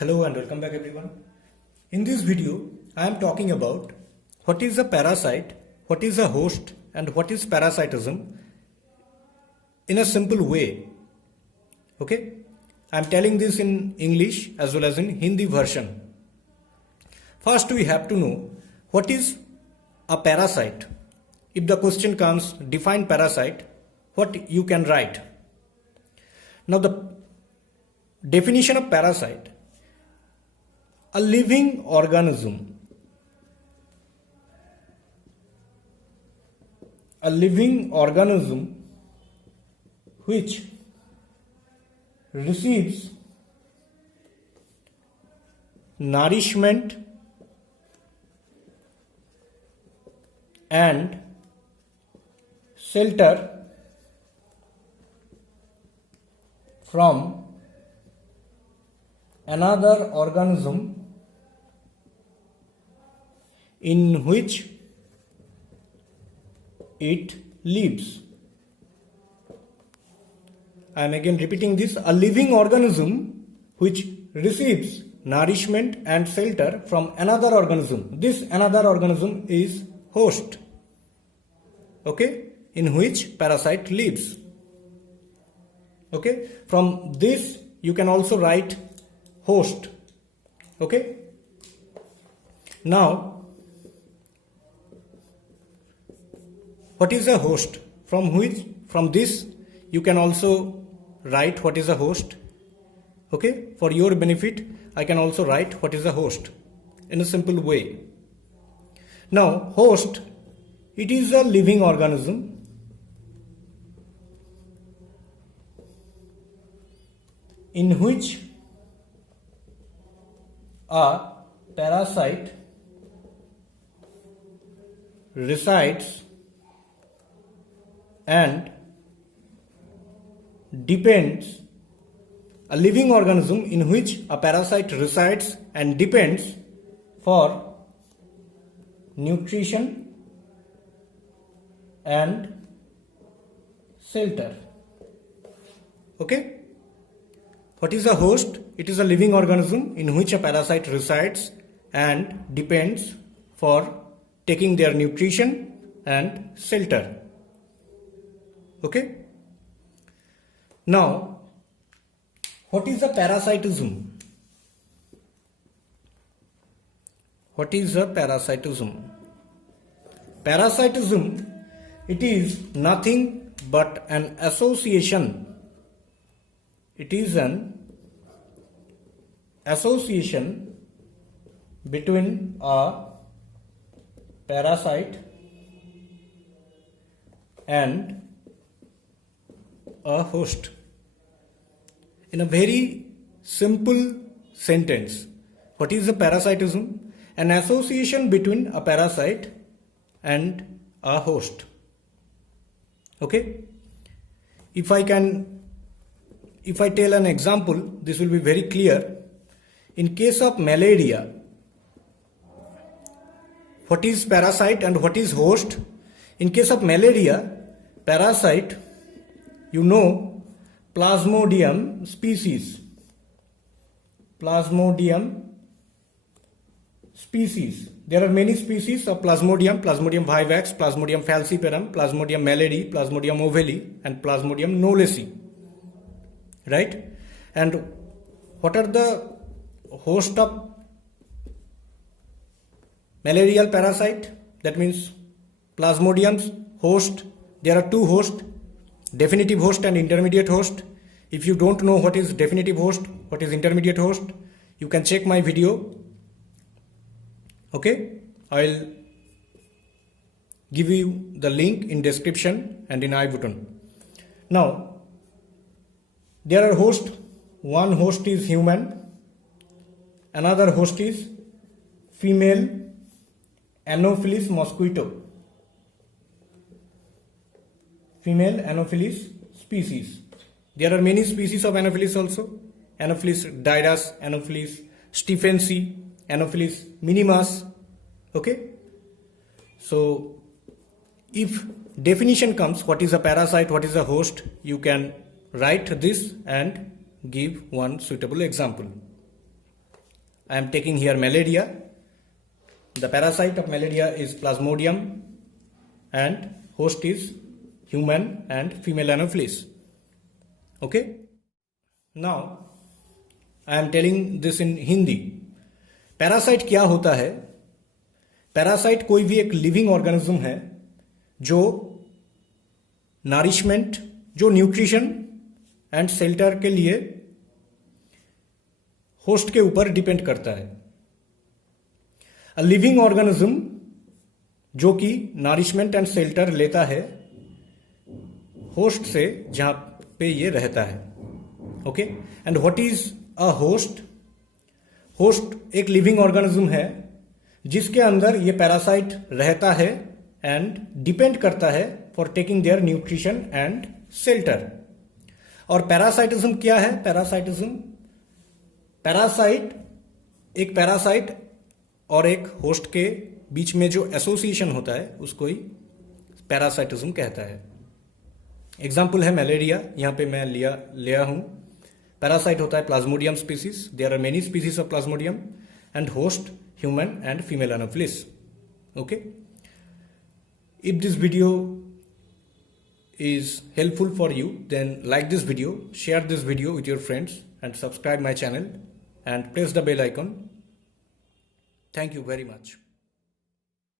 Hello and welcome back everyone. In this video, I am talking about what is a parasite, what is a host and what is parasitism in a simple way. Okay? I am telling this in English as well as in Hindi version. First we have to know what is a parasite. If the question comes define parasite, what you can write. Now the definition of parasite: a living organism. A living organism which receives nourishment and shelter from another organism in which it lives. I am again repeating this: a living organism which receives nourishment and shelter from another organism. This another organism is host, okay, in which parasite lives. Okay, from this you can also write host. Okay, now what is a host? From this you can also write what is a host. Okay, for your benefit I can also write what is a host in a simple way. Now host, it is a living organism in which a parasite resides and depends. A living organism in which a parasite resides and depends for nutrition and shelter. Okay? What is a host? It is a living organism in which a parasite resides and depends for taking their nutrition and shelter. Okay? Now, what is a parasitism? What is a parasitism? Parasitism, it is nothing but an association. It is an association between a parasite and a host. In a very simple sentence, what is a parasitism? An association between a parasite and a host. Okay? If I tell an example, this will be very clear. In case of malaria, what is parasite and what is host? In case of malaria, parasite, you know, Plasmodium species. Plasmodium species. There are many species of Plasmodium: Plasmodium vivax, Plasmodium falciparum, Plasmodium malady, Plasmodium ovale, and Plasmodium knowlesi. Right? And what are the host of malarial parasite? That means Plasmodium's host. There are two hosts: definitive host and intermediate host. If you don't know what is definitive host, what is intermediate host, you can check my video. Okay, I'll give you the link in description and in I button. Now, there are hosts. One host is human, another host is female Anopheles mosquito. Female Anopheles species. There are many species of Anopheles also. Anopheles didus, Anopheles stephensi, Anopheles minimus. Okay. So if definition comes, what is a parasite, what is a host, you can write this and give one suitable example. I am taking here malaria. The parasite of malaria is Plasmodium and host is human and female Anopheles. Okay. Now I am telling this in Hindi. Parasite क्या होता है? Parasite कोई भी एक living organism है जो nourishment, जो nutrition and shelter के लिए होस्ट के ऊपर डिपेंड करता है. अ लिविंग ऑर्गेनिज्म जो कि नरिशमेंट एंड शेल्टर लेता है होस्ट से जहां पे ये रहता है. Okay. And what is a host? Host एक लिविंग ऑर्गेनिज्म है जिसके अंदर ये पैरासाइट रहता है एंड डिपेंड करता है for taking their nutrition and shelter. और पैरासाइटिज्म क्या है? पैरासाइट एक पैरासाइट और एक होस्ट के बीच में जो एसोसिएशन होता है उसको ही पैरासाइटिज्म कहता है. एग्जाम्पल है मलेरिया. यहां पे मैं लिया हूं. पैरासाइट होता है plasmodium species. There are many species of plasmodium and host human and female anopheles. Okay. If this video is helpful for you, then like this video, share this video with your friends and subscribe my channel and press the bell icon. Thank you very much.